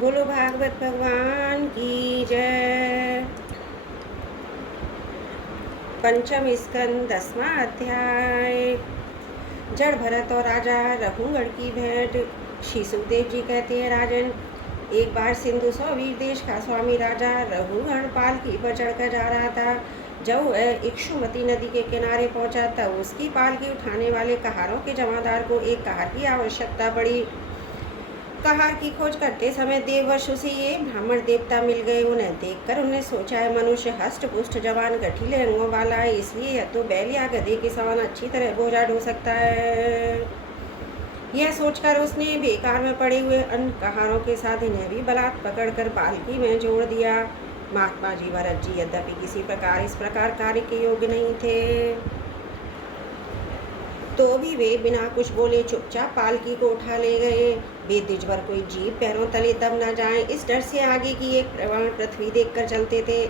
बोलो भागवत भगवान की जय। पंचम स्कंद 10वां अध्याय। जड़ भरत और राजा रघुगण की भेंट। श्री सुखदेव जी कहते हैं, राजन, एक बार सिंधु सौवीर देश का स्वामी राजा रघुगण पालकी पर चढ़कर जा रहा था। जब वह इक्षुमती नदी के किनारे पहुंचा तब उसकी पालकी उठाने वाले कहारों के जमादार को एक कहार की आवश्यकता पड़ी। कहार की खोज करते समय देववश उसे ये ब्राह्मण देवता मिल गए। उन्हें देखकर उन्हें सोचा है, मनुष्य हष्ट पुष्ट जवान गठीले अंगों वाला है, इसलिए यह तो बैल या गधे के समान अच्छी तरह बोझा ढो सकता है। यह सोचकर उसने बेकार में पड़े हुए अन्य कहारों के साथ इन्हें भी बलात् पकड़कर पालकी में जोड़ दिया। महात्मा जी भरत जी यद्यपि किसी प्रकार इस प्रकार कार्य के योग्य नहीं थे, तो भी वे बिना कुछ बोले चुपचाप पालकी को उठा ले गए। वे दिजवर कोई जीव पैरों तले दब न जाए, इस डर से आगे की एक प्रवाह पृथ्वी देखकर चलते थे,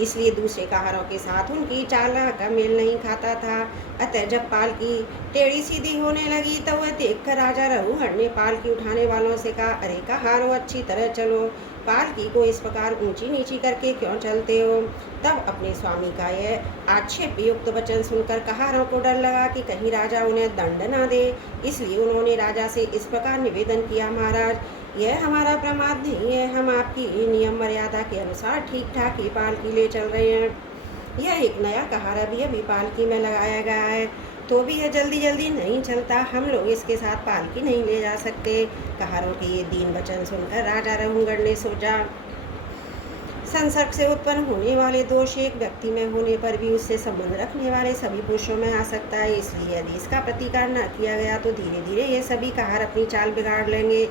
इसलिए दूसरे कहारों के साथ उनकी चाल का मेल नहीं खाता था। अतः जब पालकी टेढ़ी सीधी होने लगी तब वह देखकर राजा रघुगण ने पालकी उठाने वालों से कहा, अरे कहारो, अच्छी तरह चलो, पालकी को इस प्रकार ऊंची नीची करके क्यों चलते हो। तब अपने स्वामी का यह आक्षेप युक्त वचन सुनकर कहारों को डर लगा कि कहीं राजा उन्हें दंड न दे, इसलिए उन्होंने राजा से इस प्रकार निवेदन किया, महाराज, यह हमारा प्रमाद नहीं है, हम आपकी नियम मर्यादा के अनुसार ठीक ठाक ही पालकी ले चल रहे हैं। यह एक नया कहार अभी पालकी में लगाया गया है, तो भी यह जल्दी जल्दी नहीं चलता, हम लोग इसके साथ पालकी नहीं ले जा सकते। कहारों के ये दीन वचन सुनकर राजा रघुगण ने सोचा, संसर्ग से उत्पन्न होने वाले दोष एक व्यक्ति में होने पर भी उससे संबंध रखने वाले सभी पुरुषों में आ सकता है, इसलिए यदि इसका प्रतिकार न किया गया तो धीरे धीरे ये सभी कहार अपनी चाल बिगाड़ लेंगे।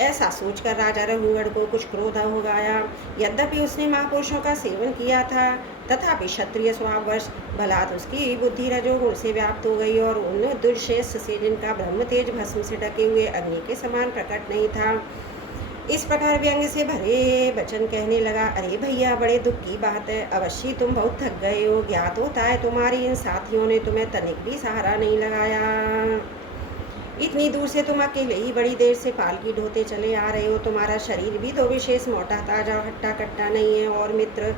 ऐसा सोचकर राजा रघुगण को कुछ क्रोध हो गया। यद्यपि उसने महापुरुषों का सेवन किया था, तथापि क्षत्रिय स्वभाववश भलात उसकी बुद्धि रजोगुण से व्याप्त हो गई और उन दुर्शेष से जिनका ब्रह्म तेज भस्म से ढके हुए अग्नि के समान प्रकट नहीं था, इस प्रकार व्यंग से भरे वचन कहने लगा, अरे भैया, बड़े दुख की बात है, अवश्य तुम बहुत थक गए हो, ज्ञात होता है तुम्हारी इन साथियों ने तुम्हें तनिक भी सहारा नहीं लगाया। इतनी दूर से तुम अकेले ही बड़ी देर से पालकी ढोते चले आ रहे हो, तुम्हारा शरीर भी तो विशेष मोटा ताजा हट्टा कट्टा नहीं है, और मित्र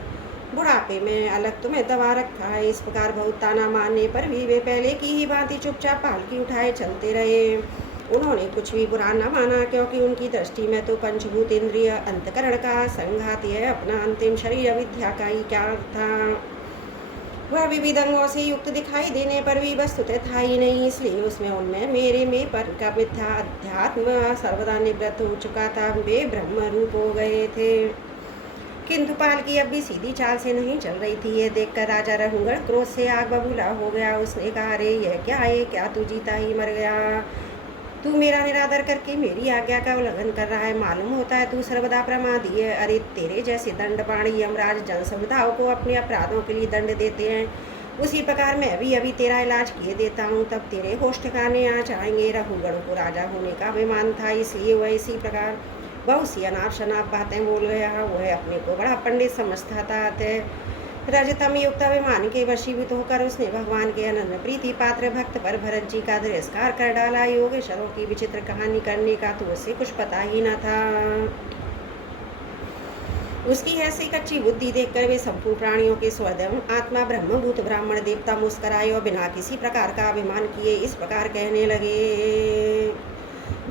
बुढ़ापे में अलग तुम्हें दबा रखा है। इस प्रकार बहुत ताना मारने पर भी वे पहले की ही भांति चुपचाप पालकी उठाए चलते रहे। उन्होंने कुछ भी बुरा न माना, क्योंकि उनकी दृष्टि में तो पंचभूत इंद्रिय अंतकरण का संघात है, अपना अंतिम शरीर अविद्या का ही क्या था। वह विविध अंगों से युक्त दिखाई देने पर भी वस्तुतः था ही नहीं, इसलिए उसमें उनमें मेरे में पर का मिथ्या अध्यात्म सर्वदा निवृत्त हो चुका था, वे ब्रह्म रूप हो गए थे। किंतु पालकी अब भी सीधी चाल से नहीं चल रही थी। ये देखकर राजा रघुगण क्रोध से आग बबूला हो गया। उसने कहा, अरे यह क्या है, क्या तू जीता ही मर गया, तू मेरा निरादर करके मेरी आज्ञा का उल्लंघन कर रहा है, मालूम होता है तू सर्वदा प्रमादी है। अरे तेरे जैसे दंडपाणी यमराज जनसमुदायों को अपने अपराधों के लिए दंड देते हैं, उसी प्रकार मैं भी अभी तेरा इलाज किए देता हूँ, तब तेरे होश ठिकाने आ जाएंगे। रघुगण को राजा होने का अभिमान था, इसलिए वह इसी प्रकार बहुत सी अनाप शनाप बातें बोल गया। वह अपने को बड़ा पंडित समझता था। रजतम युक्त अभिमान के वशीभूत होकर उसने भगवान के अनन्य प्रीति पात्र भक्त पर भरत जी का तिरस्कार कर डाला। योगेश्वरों की विचित्र कहानी करने का तो उसे कुछ पता ही न था। उसकी ऐसी कच्ची बुद्धि देखकर वे संपूर्ण प्राणियों के स्वयं आत्मा ब्रह्मभूत ब्राह्मण देवता मुस्कराए और बिना किसी प्रकार का अभिमान किए इस प्रकार कहने लगे।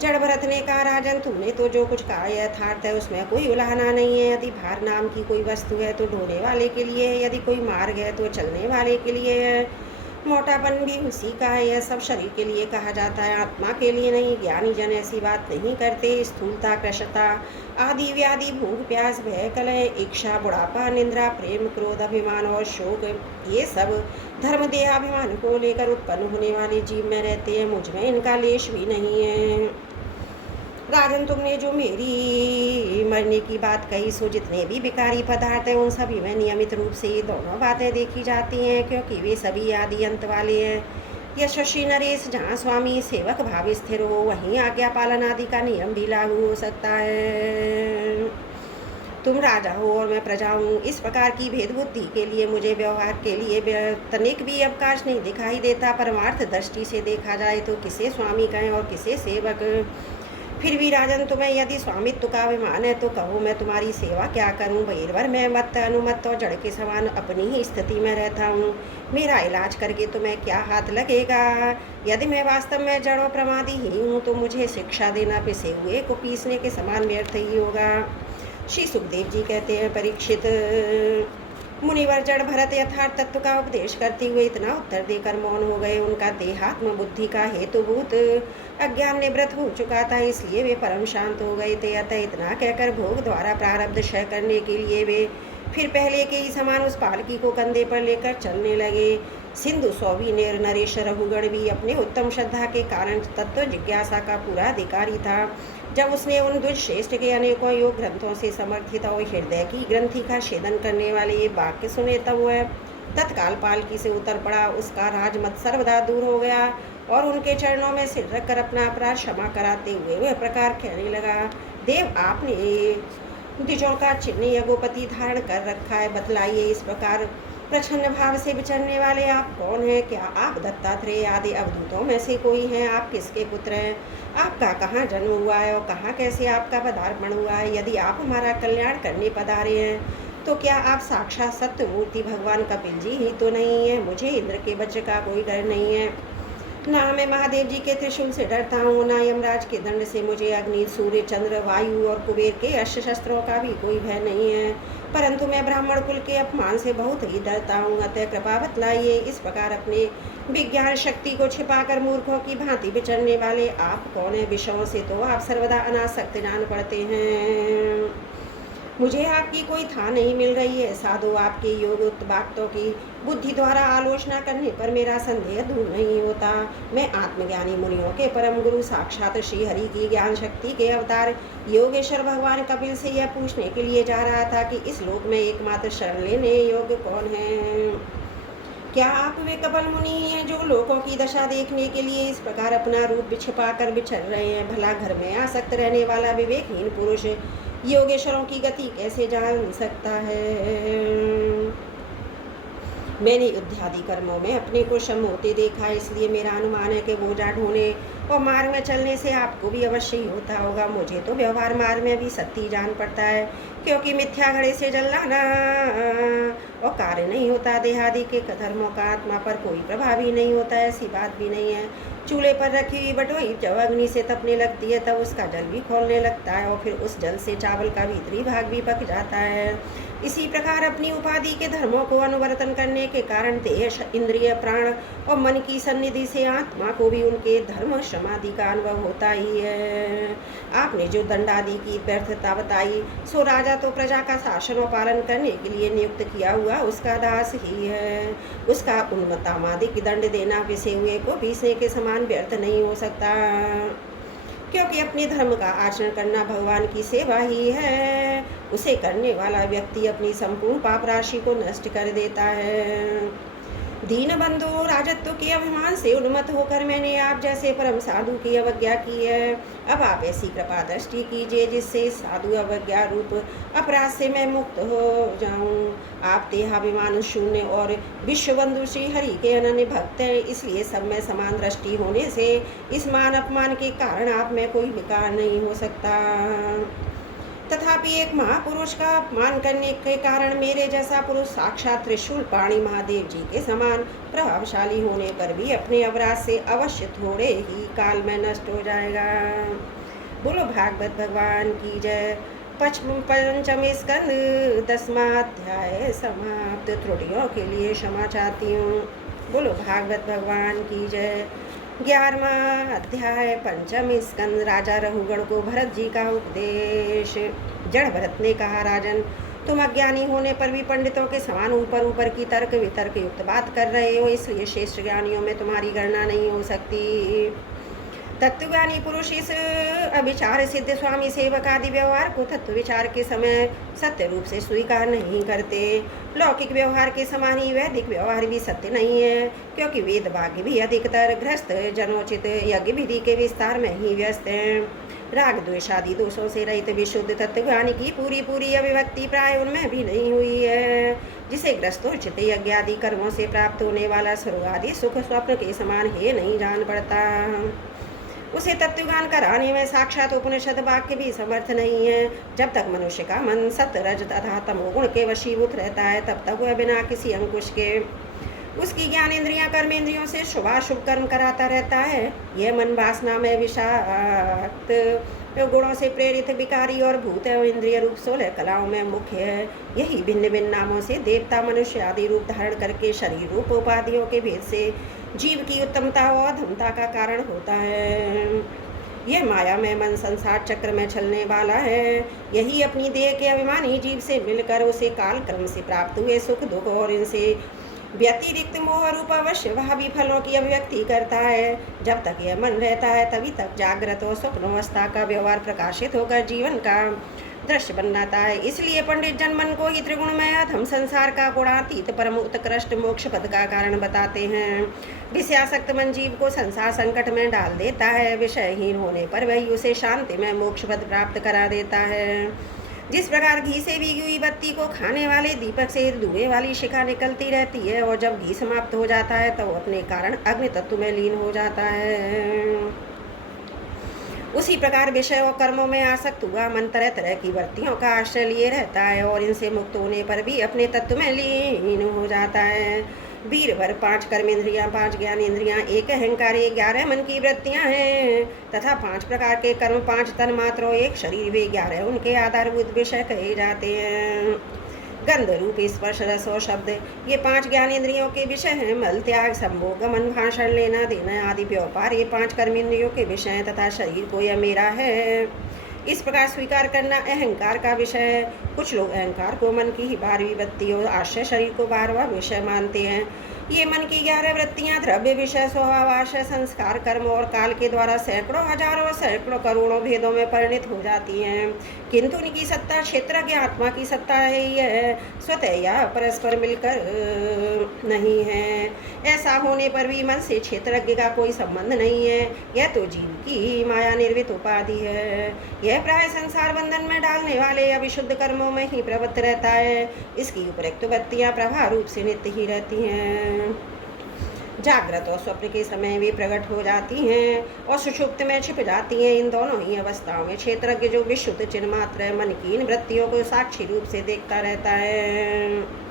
जड़ भरत ने कहा, राजन, तुमने तो जो कुछ कहा यथार्थ है, उसमें कोई उलाहना नहीं है। यदि भार नाम की कोई वस्तु है तो ढोने वाले के लिए है, यदि कोई मार्ग है तो चलने वाले के लिए है, मोटापन भी उसी का है। यह सब शरीर के लिए कहा जाता है, आत्मा के लिए नहीं। ज्ञानी जन ऐसी बात नहीं करते। स्थूलता, कृशता आदि व्याधि, भूख प्यास, भय, कलह, इच्छा, बुढ़ापा, निंद्रा, प्रेम, क्रोध, अभिमान और शोक, ये सब धर्म देहाभिमान को लेकर उत्पन्न होने वाले जीव में रहते हैं, मुझ में इनका लेश भी नहीं है। राजन, तुमने जो मेरी मरने की बात कही, सो जितने भी विकारी पदार्थ हैं उन सभी में नियमित रूप से ये दोनों बातें देखी जाती हैं, क्योंकि वे सभी आदि अंत वाले हैं। यशस्वी नरेश, जहाँ स्वामी सेवक भाव स्थिर हो वहीं आज्ञा पालन आदि का नियम भी लागू हो सकता है। तुम राजा हो और मैं प्रजा हूँ, इस प्रकार की भेद बुद्धि के लिए मुझे व्यवहार के लिए तनिक भी अवकाश नहीं दिखाई देता। परमार्थ दृष्टि से देखा जाए तो किसे स्वामी कहें और किसे सेवक। फिर भी राजन, तुम्हें यदि स्वामित्व का अभिमान है तो कहो, मैं तुम्हारी सेवा क्या करूं। भैरवर, मैं मत अनुमत और जड़ के समान अपनी ही स्थिति में रहता हूँ। मेरा इलाज करके तुम्हें क्या हाथ लगेगा। यदि मैं वास्तव में जड़ और प्रमादी ही हूँ तो मुझे शिक्षा देना पिसे हुए को पीसने के समान व्यर्थ ही होगा। श्री सुखदेव जी कहते हैं, परीक्षित, मुनिवर जड़ भरत यथार्थ तत्व का उपदेश करते हुए इतना उत्तर देकर मौन हो गए। उनका देहात्म बुद्धि का हेतुभूत अज्ञान निवृत्त हो चुका था, इसलिए वे परम शांत हो गए थे। अतः इतना कहकर भोग द्वारा प्रारब्ध क्षय करने के लिए वे फिर पहले के ही समान उस पालकी को कंधे पर लेकर चलने लगे। सिंधु सौवी नेर नरेश रघुगढ़ भी अपने उत्तम श्रद्धा के कारण तत्व जिज्ञासा का पूरा अधिकारी था। जब उसने उन दुष्श्रेष्ठ के अनेकों योग ग्रंथों से समर्थित और हृदय की ग्रंथि का छेदन करने वाले ये वाक्य सुने, तब वह तत्काल पालकी से उतर पड़ा। उसका राजमत सर्वदा दूर हो गया और उनके चरणों में सिर रखकर अपना अपराध क्षमा कराते हुए वह प्रकार कहने लगा, देव, आपने द्विजों का चिन्ह यज्ञोपति धारण कर रखा है। बतलाइए, इस प्रकार प्रच्छन्न भाव से विचरने वाले आप कौन हैं? क्या आप दत्तात्रेय आदि अवधूतों में से कोई हैं? आप किसके पुत्र हैं? आपका कहाँ जन्म हुआ है और कहाँ कैसे आपका पदार्पण हुआ है? यदि आप हमारा कल्याण करने पधारे हैं तो क्या आप साक्षात सत्य मूर्ति भगवान कपिल जी ही तो नहीं है? मुझे इंद्र के वज्र का कोई डर नहीं है, ना मैं महादेव जी के त्रिशूल से डरता हूँ, ना यमराज के दंड से मुझे अग्नि, सूर्य, चंद्र, वायु और कुबेर के अस्त्र शस्त्रों का भी कोई भय नहीं है। परंतु मैं ब्राह्मण कुल के अपमान से बहुत ही डरता हूँ। अतः कृपा बतलाइए, इस प्रकार अपने विज्ञान शक्ति को छिपाकर मूर्खों की भांति विचरने वाले आप कौन है? विषयों से तो आप सर्वदा अनासक्त जान पड़ते हैं, मुझे आपकी कोई था नहीं मिल रही है। साधु, आपके योगोक्त वाक्यों की बुद्धि द्वारा आलोचना करने पर मेरा संदेह दूर नहीं होता। मैं आत्मज्ञानी मुनियों के परम गुरु साक्षात श्री हरि की ज्ञान शक्ति के अवतार योगेश्वर भगवान कपिल से यह पूछने के लिए जा रहा था कि इस लोक में एकमात्र शरण लेने योग्य कौन है? क्या आप वे कपिल मुनि हैं जो लोगों की दशा देखने के लिए इस प्रकार अपना रूप छिपा कर विचर रहे हैं? भला घर में आसक्त रहने वाला विवेकहीन पुरुष योगेश्वरों की गति कैसे जान सकता है? मैंने युद्धादि कर्मों में अपने को श्रम होते देखा, इसलिए मेरा अनुमान है कि बोझा ढोने और मार्ग में चलने से आपको भी अवश्य ही होता होगा। मुझे तो व्यवहार मार्ग में भी सत्य जान पड़ता है, क्योंकि मिथ्या घड़े से जल लाना और कार्य नहीं होता। देहादि के धर्मों का आत्मा पर कोई प्रभाव ही नहीं होता, ऐसी बात भी नहीं है। चूल्हे पर रखी हुई बटोई जब अग्नि से तपने लगती है तब उसका जल भी खोलने लगता है और फिर उस जल से चावल का भीतरी भाग भी पक जाता है। इसी प्रकार अपनी उपाधि के धर्मों को अनुवर्तन करने के कारण देह, इंद्रिय, प्राण और मन की सन्निधि से आत्मा को भी उनके धर्म समाधि का अनुभव होता ही है। आपने जो दंडादि की व्यर्थता बताई, सो राजा तो प्रजा का शासन और पालन करने के लिए नियुक्त किया हुआ उसका दास ही है। उसका उन्मत्तामादिक दंड देना पिसे हुए को पीसने के समान व्यर्थ नहीं हो सकता, क्योंकि अपने धर्म का आचरण करना भगवान की सेवा ही है। उसे करने वाला व्यक्ति अपनी संपूर्ण पाप राशि को नष्ट कर देता है। दीन बंधु, राजत्व के अभिमान से उन्मत्त होकर मैंने आप जैसे परम साधु की अवज्ञा की है। अब आप ऐसी कृपा दृष्टि कीजिए जिससे साधु अवज्ञा रूप अपराध से मैं मुक्त हो जाऊं। आप देहाभिमान शून्य और विश्व बंधु श्री हरि के अनन्य भक्त हैं, इसलिए सब में समान दृष्टि होने से इस मान अपमान के कारण आप में कोई विकार नहीं हो सकता। तथापि एक महापुरुष का अपमान करने के कारण मेरे जैसा पुरुष साक्षात त्रिशूल पाणी महादेव जी के समान प्रभावशाली होने पर भी अपने अपराध से अवश्य थोड़े ही काल में नष्ट हो जाएगा। बोलो भागवत भगवान की जय। पंचम स्कंद 10वां अध्याय समाप्त। त्रुटियों के लिए क्षमा चाहती हूँ। बोलो भागवत भगवान की जय। 11वां अध्याय पंचम स्कंद। राजा रघुगण को भरत जी का उपदेश। जड़ भरत ने कहा, राजन, तुम अज्ञानी होने पर भी पंडितों के समान ऊपर ऊपर की तर्क वितर्क युक्त बात कर रहे हो, इसलिए श्रेष्ठ ज्ञानियों में तुम्हारी गणना नहीं हो सकती। तत्वज्ञानी पुरुष इस अविचार सिद्ध स्वामी सेवक आदि व्यवहार को तत्व विचार के समय सत्य रूप से स्वीकार नहीं करते। लौकिक व्यवहार के समान ही वैदिक व्यवहार भी सत्य नहीं है, क्योंकि वेद वाक्य भी अधिकतर गृहस्थ जनोचित यज्ञ विधि के विस्तार में ही व्यस्त हैं। राग द्वेष आदि दोषों से रहित विशुद्ध तत्वज्ञानी की पूरी अभिव्यक्ति प्राय उनमें भी नहीं हुई है, जिसे ग्रस्तोचित यज्ञ आदि कर्मों से प्राप्त होने वाला स्वर्ग आदि सुख स्वप्न के समान ही नहीं जान पड़ता। उसे तत्वज्ञान कराने में साक्षात उपनिषद वाक्य भी समर्थ नहीं है। जब तक मनुष्य का मन सत्व रज तथा तमोगुण के वशीभूत रहता है, तब तक वह बिना किसी अंकुश के उसकी ज्ञानेंद्रियां कर्मेंद्रियों से शुभाशुभ कर्म कराता रहता है। यह मन वासना में विषाक्त गुणों से प्रेरित विकारी और भूत इंद्रिय रूप 16 कलाओं में मुख्य है। यही भिन्न भिन्न नामों से देवता मनुष्य आदि रूप धारण करके शरीर रूप उपाधियों के भेद से जीव की उत्तमता और अधमता का कारण होता है। यह माया में मन संसार चक्र में चलने वाला है। यही अपनी देह के अभिमानी जीव से मिलकर उसे काल क्रम से प्राप्त हुए सुख दुख और इनसे व्यतिरिक्त मोह रूप अवश्य भावी फलों की अभिव्यक्ति करता है। जब तक यह मन रहता है, तभी तक जागृत और स्वप्नावस्था का व्यवहार प्रकाशित होकर जीवन का दृश्य बनाता है। इसलिए पंडित जन मन को ही त्रिगुणमय अधम संसार का गुणातीत परम उत्कृष्ट मोक्ष पद का कारण बताते हैं। विषयासक्त मन जीव को संसार संकट में डाल देता है। विषयहीन होने पर वही उसे शांति में मोक्ष पद प्राप्त करा देता है। जिस प्रकार घी से भीगी हुई बत्ती को खाने वाले दीपक से धुएं वाली शिखा निकलती रहती है, और जब घी समाप्त हो जाता है तो अपने कारण अग्नि तत्व में लीन हो जाता है, उसी प्रकार विषय और कर्मों में आसक्त हुआ मन तरह तरह की वृत्तियों का आश्रय लिए रहता है और इनसे मुक्त होने पर भी अपने तत्व में लीन हो जाता है। वीर भर 5 कर्मेंद्रियां, 5 ज्ञानेंद्रियां, 1 अहंकार, 11 मन की वृत्तियां हैं तथा 5 प्रकार के कर्म, 5 तन मात्र और 1 शरीर, वे 11 उनके आधारभूत विषय कहे जाते हैं। गंध रूप स्पर्श रस और शब्द, ये 5 ज्ञानेंद्रियों के विषय हैं। मल त्याग संभोग गमन भाषण लेना देना आदि व्यापार ये 5 कर्मेंद्रियों के विषय हैं तथा शरीर को यह मेरा है इस प्रकार स्वीकार करना अहंकार का विषय है। कुछ लोग अहंकार को मन की ही 12वीं वृत्ति और आश्रय शरीर को 12वां विषय मानते हैं। ये मन की 11 वृत्तियां द्रव्य विषय स्वभाव आश्रय संस्कार कर्म और काल के द्वारा सैकड़ों हजारों सैकड़ों करोड़ों भेदों में परिणित हो जाती हैं, किंतु उनकी सत्ता क्षेत्रज्ञ आत्मा की सत्ता है। यह स्वतः या परस्पर मिलकर नहीं है। ऐसा होने पर भी मन से क्षेत्रज्ञ का कोई संबंध नहीं है। यह तो जीव की माया निर्मित उपाधि है। यह प्राय संसार बंधन में डालने वाले अविशुद्ध कर्मों में ही प्रवृत्त रहता है। इसकी उपयुक्त वृत्तियां प्रवाह रूप से नित्य ही रहती हैं। जागृत और स्वप्न के समय वे प्रकट हो जाती हैं और सुषुप्त में छिप जाती हैं। इन दोनों ही अवस्थाओं में क्षेत्रज्ञ जो विशुद्ध चिन्मात्र है, मन की इन वृत्तियों को साक्षी रूप से देखता रहता है।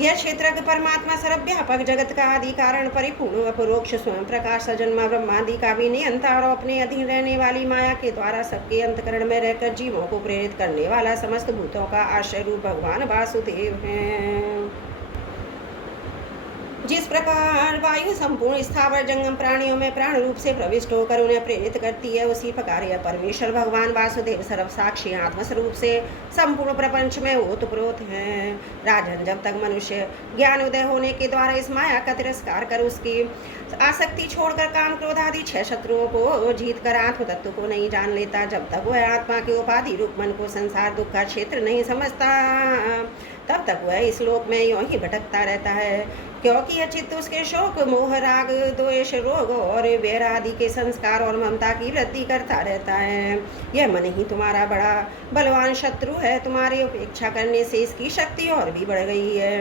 यह क्षेत्रज्ञ परमात्मा सर्वव्यापक जगत का आदि कारण परिपूर्ण अपरोक्ष स्वयं प्रकाश सजन्मा ब्रह्मादि का भी नियंता और अपने अधीन रहने वाली माया के द्वारा सबके अंतकरण में रहकर जीवों को प्रेरित करने वाला समस्त भूतों का आश्रय रूप भगवान वासुदेव हैं। जिस प्रकार वायु संपूर्ण स्थावर जंगम प्राणियों में प्राण रूप से प्रविष्ट होकर उन्हें प्रेरित करती है, उसी प्रकार यह परमेश्वर भगवान वासुदेव सर्व साक्षी आत्मस्वरूप से संपूर्ण प्रपंच में ओतप्रोत हैं। राजन, जब तक मनुष्य ज्ञान उदय होने के द्वारा इस माया का तिरस्कार कर उसकी आसक्ति छोड़कर काम क्रोध आदि 6 शत्रुओं को जीत कर आत्म तत्व को नहीं जान लेता, जब तक वह आत्मा के उपाधि रूप मन को संसार दुख का क्षेत्र नहीं समझता, तब तक वह इस लोक में यूं ही भटकता रहता है। क्योंकि यह चित्त उसके शोक मोह राग द्वेष रोग और वैर आदि के संस्कार और ममता की वृद्धि करता रहता है। यह मन ही तुम्हारा बड़ा बलवान शत्रु है। तुम्हारी उपेक्षा करने से इसकी शक्ति और भी बढ़ गई है।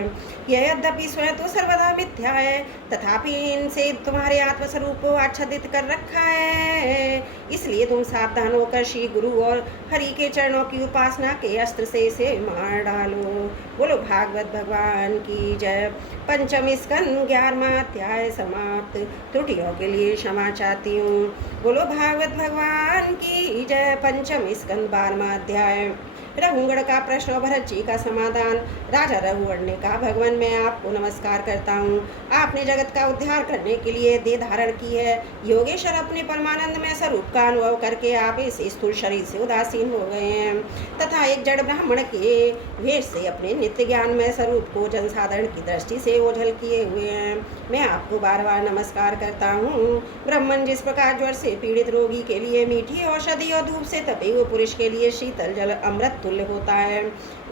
यह यद्यपि स्वयं तो सर्वदा मिथ्या है, तथापि इनसे तुम्हारे आत्मस्वरूप को आच्छादित कर रखा है। इसलिए तुम सावधान होकर श्री गुरु और हरि के चरणों की उपासना के अस्त्र से इसे मार डालो। बोलो भागवत भगवान की जय। पंचम स्कंद 11वां अध्याय समाप्त। त्रुटियों के लिए क्षमा चाहती हूँ। बोलो भागवत भगवान की जय। पंचम स्कंद 12वां अध्याय। रघुगण का प्रश्न और भरत जी का समाधान। राजा रघुगण ने कहा, भगवान मैं आपको नमस्कार करता हूँ। आपने जगत का उद्धार करने के लिए देह धारण की है। योगेश्वर अपने परमानंद में स्वरूप का अनुभव करके आप इस स्थूल शरीर से उदासीन हो गए हैं तथा एक जड़ ब्राह्मण के वेश से अपने नित्य ज्ञान में स्वरूप को जनसाधारण की दृष्टि से ओझल किए हुए हैं। मैं आपको बार बार नमस्कार करता हूँ। ब्राह्मण जिस प्रकार ज्वर से पीड़ित रोगी के लिए मीठी औषधि और धूप से तपे हुए पुरुष के लिए शीतल जल अमृत तुल्य होता है,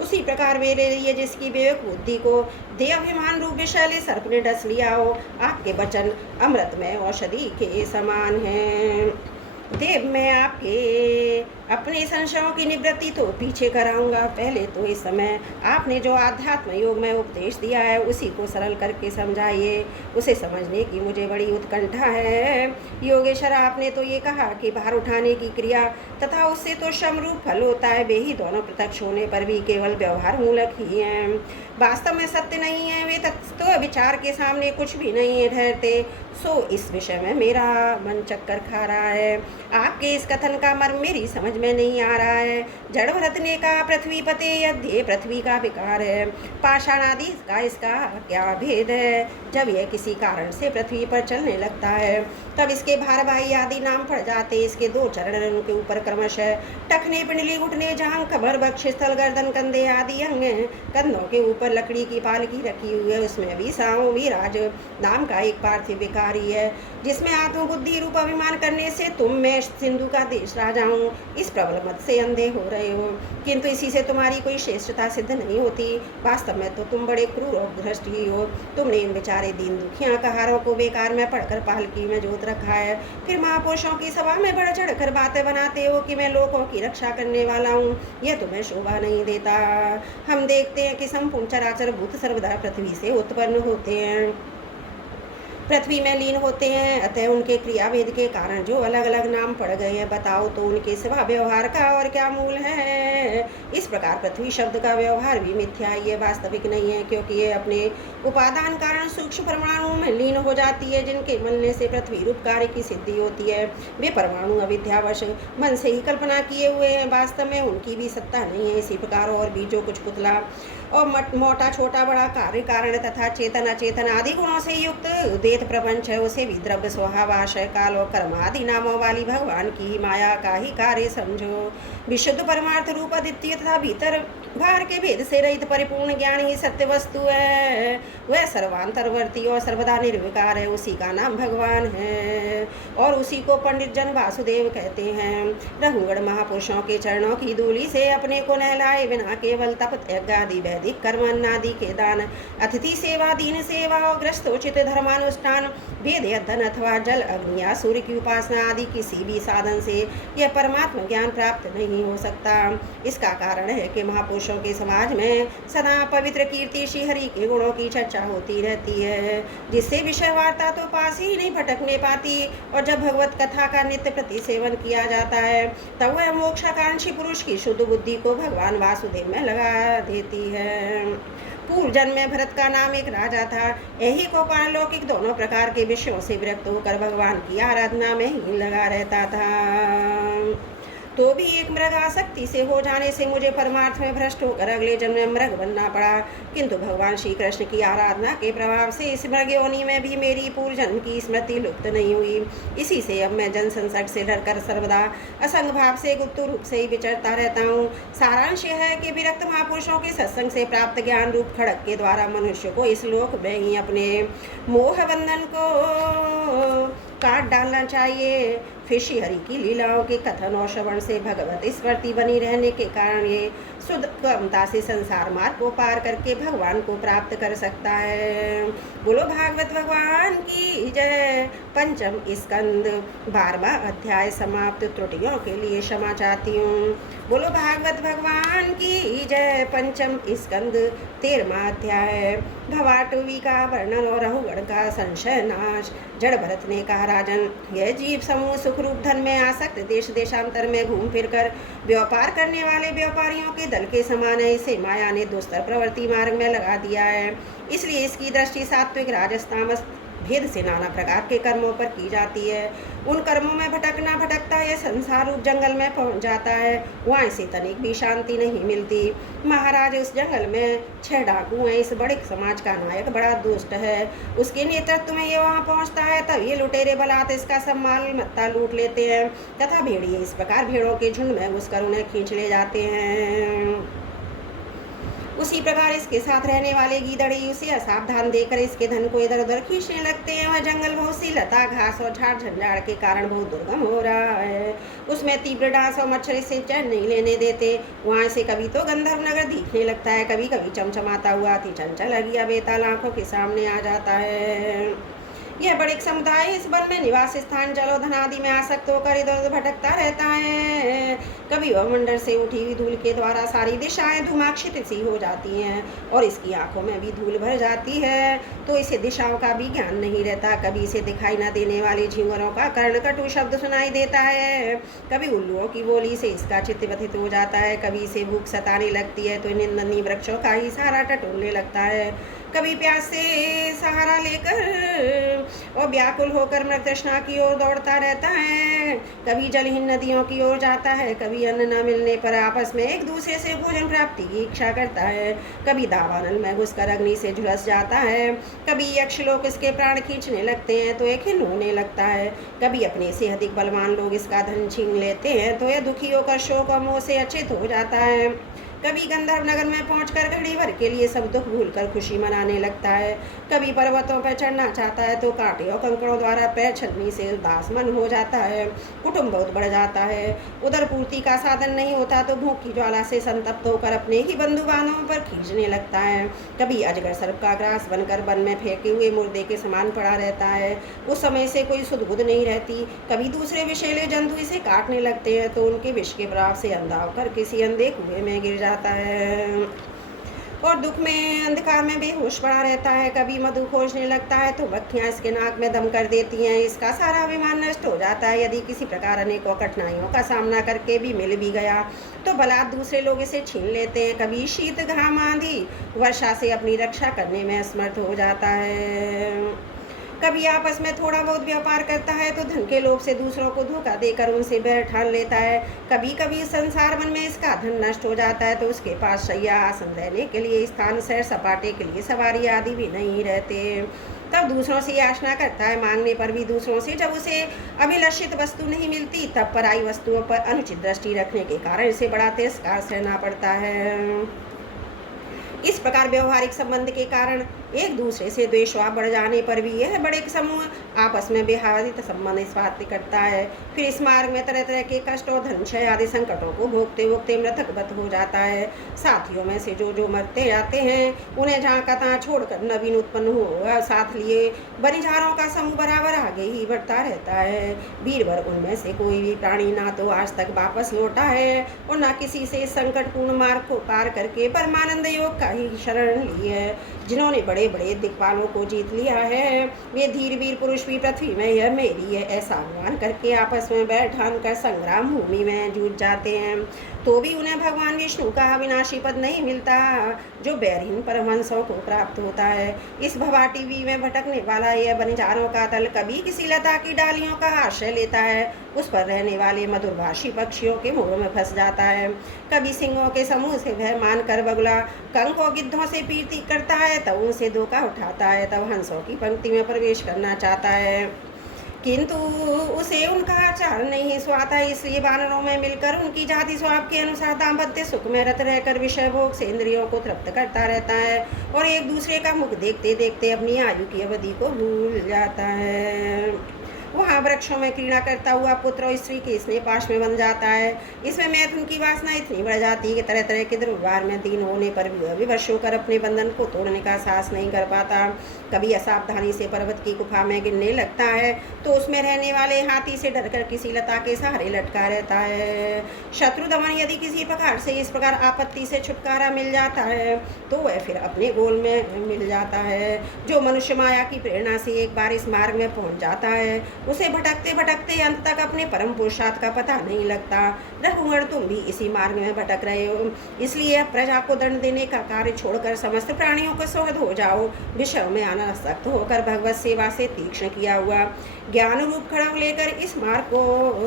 उसी प्रकार मेरे लिए जिसकी विवेक बुद्धि को देहाभिमान रूप विषैले सर्प ने डस लिया हो, आपके वचन अमृत में औषधि के समान हैं। देव, मैं आपके अपने संशयों की निवृत्ति तो पीछे कराऊंगा। पहले तो इस समय आपने जो आध्यात्म योग में उपदेश दिया है उसी को सरल करके समझाइए। उसे समझने की मुझे बड़ी उत्कंठा है। योगेश्वर, आपने तो ये कहा कि भार उठाने की क्रिया तथा उससे तो श्रमरूप फल होता है, वे ही दोनों प्रत्यक्ष होने पर भी केवल व्यवहार मूलक ही हैं, वास्तव में सत्य नहीं है। वे तो विचार के सामने कुछ भी नहीं ठहरते। सो इस विषय में मेरा मन चक्कर खा रहा है। आपके इस कथन का मर्म मेरी समझ में नहीं आ रहा है। जड़ भरत ने कहा पृथ्वी पते, यह पृथ्वी का विकार है। पाषाण आदि का इसका क्या भेद है? जब यह किसी कारण से पृथ्वी पर चलने लगता है तब इसके भारवाही आदि नाम पड़ जाते। इसके दो चरण उनके ऊपर क्रमशः टखने, पिंडली, घुटने, जांघ, कमर, वक्ष स्थल, गर्दन, कंधे आदि अंग हैं। कंधों के ऊपर लकड़ी की पालकी रखी हुई है, उसमें भी साओ विराज नाम का एक पार्थिव विकारी है, जिसमें आत्मबुद्धि रूप अभिमान करने से तुम, मैं सिंधु का देश राजा हूँ, इस प्रबल मत से अंधे हो रहे हो। किंतु इसी से तुम्हारी कोई श्रेष्ठता सिद्ध नहीं होती। वास्तव में तो तुम बड़े क्रूर और भ्रष्ट ही हो। तुमने इन बेचारे दीन दुखियां कहारों को बेकार में पढ़कर पालकी में जोत रखा है, फिर महापुरुषों की सभा में बढ़ चढ़ कर बातें बनाते हो कि मैं लोगों की रक्षा करने वाला हूँ। यह तुम्हें शोभा नहीं देता। हम देखते हैं कि संपूर्ण चराचर भूत सर्वदा पृथ्वी से उत्पन्न होते हैं, पृथ्वी में लीन होते हैं, अतः उनके क्रियाभेद के कारण जो अलग अलग नाम पड़ गए हैं, बताओ तो उनके सिवा व्यवहार का और क्या मूल है? इस प्रकार पृथ्वी शब्द का व्यवहार भी मिथ्या ही है, वास्तविक नहीं है, क्योंकि ये अपने उपादान कारण सूक्ष्म परमाणुओं में लीन हो जाती है, जिनके मिलने से पृथ्वी रूप कार्य की सिद्धि होती है। वे परमाणु अविद्यावश मन से ही कल्पना किए हुए हैं, वास्तव में उनकी भी सत्ता नहीं है। इसी प्रकार और भी जो कुछ पुतला और मोटा छोटा बड़ा कार्य कारण तथा चेतन अचेतन आदि गुणों से युक्त देत प्रपंच है, उसे भी द्रव्य स्वभाव आशय काल और कर्म आदि नामों वाली भगवान की माया का ही कार्य समझो। विशुद्ध परमार्थ रूप अद्वितीय तथा भीतर बाहर के भेद से रहित परिपूर्ण ज्ञान ही सत्य वस्तु है। वह सर्वांतरवर्ती और सर्वदा निर्विकार है, उसी का नाम भगवान है और उसी को पंडित जन वासुदेव कहते हैं। रघुगण महापुरुषों के चरणों की धूलि से अपने को नहलाए बिना केवल तप यज्ञ आदि वैदिक कर्म अन्नादि के दान, अतिथि सेवा, दीन सेवा और ग्रस्तोचित धर्मानुष्ठान, वेद अध्ययन अथवा जल अग्नि या सूर्य की उपासना आदि किसी भी साधन से यह परमात्मा ज्ञान प्राप्त नहीं हो सकता। इसका कारण है कि महापुरुषों के समाज में सदा पवित्र कीर्ति श्री हरि के गुणों की चर्चा होती रहती है, जिससे विषय वार्ता तो पास ही नहीं भटकने पाती। और जब भगवत कथा का नित्य प्रति सेवन किया जाता है तब वह मोक्षाकांक्षी पुरुष की शुद्ध बुद्धि को भगवान वासुदेव में लगा देती है। पूर्व जन्म में भरत का नाम एक राजा था। यही को पारलौकिक दोनों प्रकार के विषयों से विरक्त होकर भगवान की आराधना में ही लगा रहता था। तो भी एक मृग आसक्ति से हो जाने से मुझे परमार्थ में भ्रष्ट होकर अगले जन्म में मृग बनना पड़ा। किंतु भगवान श्री कृष्ण की आराधना के प्रभाव से इस मृग योनि में भी मेरी पूर्व जन्म की स्मृति लुप्त नहीं हुई। इसी से अब मैं जन संसर्ग से डरकर सर्वदा असंग भाव से गुप्त रूप से ही विचरता रहता हूँ। सारांश यह है कि विरक्त महापुरुषों के सत्संग से प्राप्त ज्ञान रूप खड़ग के द्वारा मनुष्य को इस लोक में ही अपने मोह बंधन को काट डालना चाहिए। फिर श्री हरि की लीलाओं के कथन और श्रवण से भगवत स्मृति बनी रहने के कारण ये सुगमता से संसार मार्ग को पार करके भगवान को प्राप्त कर सकता है। बोलो भागवत भगवान की जय। पंचम स्कंद 12वां अध्याय समाप्त। त्रुटियों के लिए क्षमा चाहती हूँ। बोलो भागवत भगवान की जय। पंचम स्कंद 13वां अध्याय भवाटवी का वर्णन और रहुगण का संशय नाश। जड़ भरत ने कहा, राजन, यह जीव समूह सुखरूप धन में आसक्त देश देशांतर में घूम फिर कर व्यापार करने वाले व्यापारियों के दल के समान है। इसे माया ने दुस्तर प्रवृत्ति मार्ग में लगा दिया है, इसलिए इसकी दृष्टि सात्विक राजस तामस भेद से नाना प्रकार के कर्मों पर की जाती है। उन कर्मों में भटकता यह संसार रूप जंगल में पहुंच जाता है। वहाँ इसे तनिक भी शांति नहीं मिलती। महाराज, उस जंगल में 6 डाकू हैं। इस बड़े समाज का नायक बड़ा दुष्ट है। उसके नेतृत्व में ये वहाँ पहुँचता है, तब ये लुटेरे बलात् इसका सब माल मत्ता लूट लेते हैं तथा भेड़िए इस प्रकार भेड़ों के झुंड में घुसकर उन्हें खींच ले जाते हैं। उसी प्रकार इसके साथ रहने वाले गीदड़ी उसे असावधान देकर इसके धन को इधर उधर खींचने लगते हैं। वह जंगल बहुत सी लता घास और झाड़ झंझाड़ के कारण बहुत दुर्गम हो रहा है। उसमें तीव्र डांस और मच्छर इसे चैन नहीं लेने देते। वहाँ से कभी तो गंधर्व नगर दिखने लगता है, कभी कभी चमचमाता हुआ अति चंचल अगिया बेताल आंखों के सामने आ जाता है। यह बड़े समुदाय इस वन में निवास स्थान जल धन आदि में आसक्त होकर इधर उधर भटकता रहता है। कभी वह मंडल से उठी हुई धूल के द्वारा सारी दिशाएं धूमाक्षित सी हो जाती हैं और इसकी आंखों में भी धूल भर जाती है, तो इसे दिशाओं का भी ज्ञान नहीं रहता। कभी इसे दिखाई न देने वाले झींगरों का कर्णकटु शब्द सुनाई देता है, कभी उल्लुओं की बोली से इसका चित्त व्यथित हो जाता है, कभी इसे भूख सताने लगती है तो निंदनीय वृक्षों का ही सहारा टटोलने लगता है, कभी प्यास से सहारा लेकर और व्याकुल होकर मृग तृष्णा की ओर दौड़ता रहता है, कभी जलहीन नदियों की ओर जाता है, कभी अन्न न मिलने पर आपस में एक दूसरे से भोजन प्राप्ति की इच्छा करता है, कभी दावानल में घुसकर अग्नि से झुलस जाता है, कभी यक्ष लोग इसके प्राण खींचने लगते हैं तो यह खिन्न होने लगता है, कभी अपने से अधिक बलवान लोग इसका धन छीन लेते हैं तो यह दुखी होकर शोक और मोह से अचेत हो जाता है, कभी गंधर्व नगर में पहुंचकर घड़ी भर के लिए सब दुख भूलकर खुशी मनाने लगता है, कभी पर्वतों पर चढ़ना चाहता है तो कांटे और कंकड़ों द्वारा पैर छलनी से उदास मन हो जाता है, कुटुंब बहुत बढ़ जाता है, उदर पूर्ति का साधन नहीं होता तो भूख की ज्वाला से संतप्त होकर अपने ही बंधु बांधवों पर खींचने लगता है, कभी अजगर सर्प का ग्रास बनकर वन में फेंके हुए मुर्दे के समान पड़ा रहता है, उस समय से कोई सुध बुध नहीं रहती, कभी दूसरे विषैले जंतु इसे काटने लगते हैं तो उनके विष के प्रभाव से अंधा होकर किसी अंधे कुएं में गिर जाता है और दुख में अंधकार में बेहोश पड़ा रहता है, कभी मधु खोजने लगता है तो मक्खियां इसके नाक में दम कर देती हैं, इसका सारा अभिमान नष्ट हो जाता है। यदि किसी प्रकार अनेकों कठिनाइयों का सामना करके भी मिल भी गया तो बलात् दूसरे लोग इसे छीन लेते हैं, कभी शीत घाम आंधी वर्षा से अपनी रक्षा करने में असमर्थ हो जाता है, कभी आपस में थोड़ा बहुत व्यापार करता है तो धन के लोभ से दूसरों को धोखा देकर उनसे बैर ठान लेता है, कभी कभी संसार वन में इसका धन नष्ट हो जाता है तो उसके पास शैया आसन रहने के लिए स्थान सैर सपाटे के लिए सवारी आदि भी नहीं रहते, तब दूसरों से याचना करता है, मांगने पर भी दूसरों से जब उसे अभिलषित वस्तु नहीं मिलती तब पराई वस्तुओं पर अनुचित दृष्टि रखने के कारण इसे बड़ा तिरस्कार सहना पड़ता है। इस प्रकार व्यवहारिक संबंध के कारण एक दूसरे से द्वेषभाव बढ़ जाने पर भी यह बड़े समूह आपस में व्यवहारिक संबंध स्थापित करता है, फिर इस मार्ग में तरह तरह के कष्ट और धन क्षय आदि संकटों को भोगते भोगते मृतकवत हो जाता है। साथियों में से जो मरते जाते हैं उन्हें जहाँ का तहाँ छोड़कर नवीन उत्पन्न हो साथ लिए बनिजारों का समूह बराबर आगे ही बढ़ता रहता है। वीरवर उनमें से कोई भी प्राणी ना तो आज तक वापस लौटा है और न किसी से संकटपूर्ण मार्ग को पार करके परमानंद योग का ही शरण ली है। जिन्होंने बड़े बड़े दिक्पालों को जीत लिया है वे धीर वीर पुरुष भी पृथ्वी में यह मेरी है ऐसा अनुमान करके आपस में बैठान कर संग्राम भूमि में जूझ जाते हैं, तो भी उन्हें भगवान विष्णु का अविनाशी पद नहीं मिलता जो बैरहीन परमहंसों को प्राप्त होता है। इस भवाटीवी में भटकने वाला यह बनिजारों का दल कभी किसी लता की डालियों का आश्रय लेता है, उस पर रहने वाले मधुरभाषी पक्षियों के मुंह में फंस जाता है, कभी सिंहों के समूह से भय मानकर बगुला कंक और गिद्धों से प्रीति करता है तब उनसे धोखा उठाता है, तब हंसों की पंक्ति में प्रवेश करना चाहता है किंतु उसे उनका आचार नहीं सुहाता, इसलिए वानरों में मिलकर उनकी जाति स्वभाव के अनुसार दाम्पत्य सुख में रत रहकर विषय भोग से इंद्रियों को तृप्त करता रहता है और एक दूसरे का मुख देखते देखते अपनी आयु की अवधि को भूल जाता है। वहाँ वृक्षों में क्रीड़ा करता हुआ पुत्र और स्त्री के स्नेह पाश में बन जाता है। इसमें मैथुन की वासना इतनी बढ़ जाती है कि तरह तरह के दुर्व्यवहार में दीन होने पर भी विवश होकर अपने बंधन को तोड़ने का साहस नहीं कर पाता। कभी असावधानी से पर्वत की गुफा में गिरने लगता है तो उसमें रहने वाले हाथी से डरकर किसी लता के सहारे लटका रहता है। शत्रु दमन यदि किसी प्रकार से इस प्रकार आपत्ति से छुटकारा मिल जाता है तो वह फिर अपने गोल में मिल जाता है। जो मनुष्य माया की प्रेरणा से एक बार इस मार्ग में पहुंच जाता है उसे भटकते भटकते अंत तक अपने परम पुरुषार्थ का पता नहीं लगता। रघुवर तुम भी इसी मार्ग में भटक रहे हो, इसलिए प्रजा को दंड देने का कार्य छोड़कर समस्त प्राणियों को सुहृद हो जाओ। विषय में अनासक्त होकर भगवत सेवा से तीक्ष्ण किया हुआ ज्ञान रूप खड़ग लेकर इस मार्ग को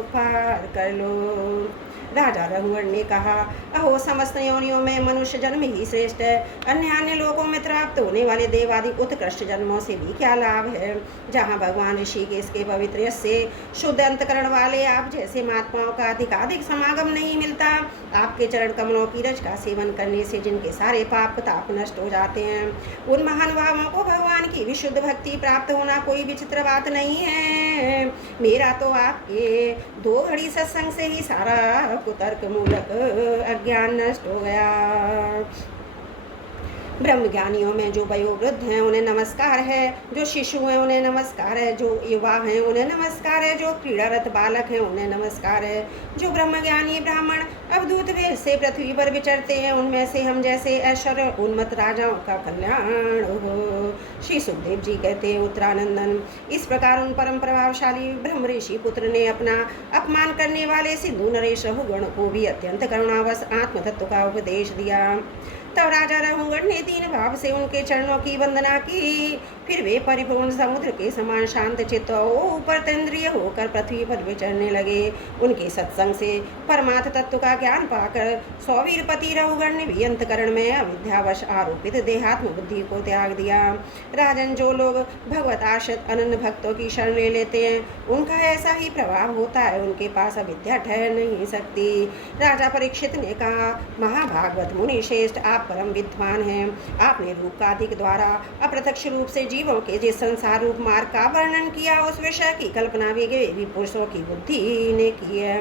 पार कर लो। राजा रघुवर ने कहा, अहो समस्त योनियों में मनुष्य जन्म ही श्रेष्ठ है, अन्य अन्य लोगों में प्राप्त होने वाले देवादि उत्कृष्ट जन्मों से भी क्या लाभ है। जहाँ भगवान ऋषिकेश के पवित्र यश से शुद्ध अंतकरण वाले आप जैसे महात्माओं का अधिकाधिक समागम नहीं मिलता, आपके चरण कमलों की रज का सेवन करने से जिनके सारे पाप ताप नष्ट हो जाते हैं, उन महानुभावों को भगवान की विशुद्ध भक्ति प्राप्त होना कोई विचित्र बात नहीं है। मेरा तो आपके 2 घड़ी सत्संग से ही सारा कुतर्क मूलक अज्ञान नष्ट हो गया। ब्रह्मज्ञानियों में जो वयोवृद्ध हैं उन्हें नमस्कार है, जो शिशु हैं उन्हें नमस्कार है, जो युवा हैं उन्हें नमस्कार है, जो क्रीड़ारत बालक हैं उन्हें नमस्कार है, जो ब्रह्मज्ञानी ब्राह्मण अवधूत वेश से पृथ्वी पर विचरते हैं उनमें से हम जैसे ऐश्वर्य उन्मत्त राजाओं का कल्याण हो। श्री सुखदेव जी कहते हैं, उत्तरानंदन, इस प्रकार उन परम प्रभावशाली ब्रह्म ऋषि पुत्र ने अपना अपमान करने वाले सिंधु नरेश रघुगण को भी अत्यंत करुणावश आत्म तत्व का उपदेश दिया। तब राजा रघुगण ने दीन भाव से उनके चरणों की वंदना की। फिर वे परिपूर्ण समुद्र के समान शांत चित्त और ऊपर तेंद्रिय होकर पृथ्वी पर विचरने लगे। उनके सत्संग से परमात्म तत्व का ज्ञान पाकर सौवीरपति रघुगण ने भी अंतकरण में अविद्यावश आरोपित देहात्म बुद्धि को त्याग दिया। राजन, जो लोग भगवत आश्रित अनन्य भक्तों की शरण ले लेते हैं उनका ऐसा ही प्रभाव होता है, उनके पास अविद्या ठहर नहीं सकती। राजा परीक्षित ने कहा, महाभागवत मुनि श्रेष्ठ, आप परम विद्वान हैं। आपने रूपकादिक द्वारा अप्रत्यक्ष रूप से जीवों के जिस संसार रूप मार्ग का वर्णन किया उस विषय की कल्पना भी पुरुषों की बुद्धि ने की है।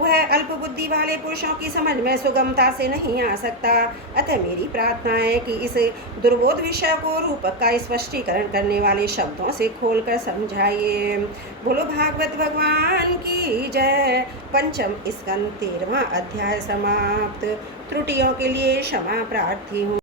वह अल्प बुद्धि वाले पुरुषों की समझ में सुगमता से नहीं आ सकता। अतः मेरी प्रार्थना है कि इस दुर्बोध विषय को रूपक का स्पष्टीकरण करने वाले शब्दों से खोलकर समझाइए। बोलो भागवत भगवान की जय। पंचम स्कंद 13वां अध्याय समाप्त। त्रुटियों के लिए क्षमा प्रार्थी हूँ।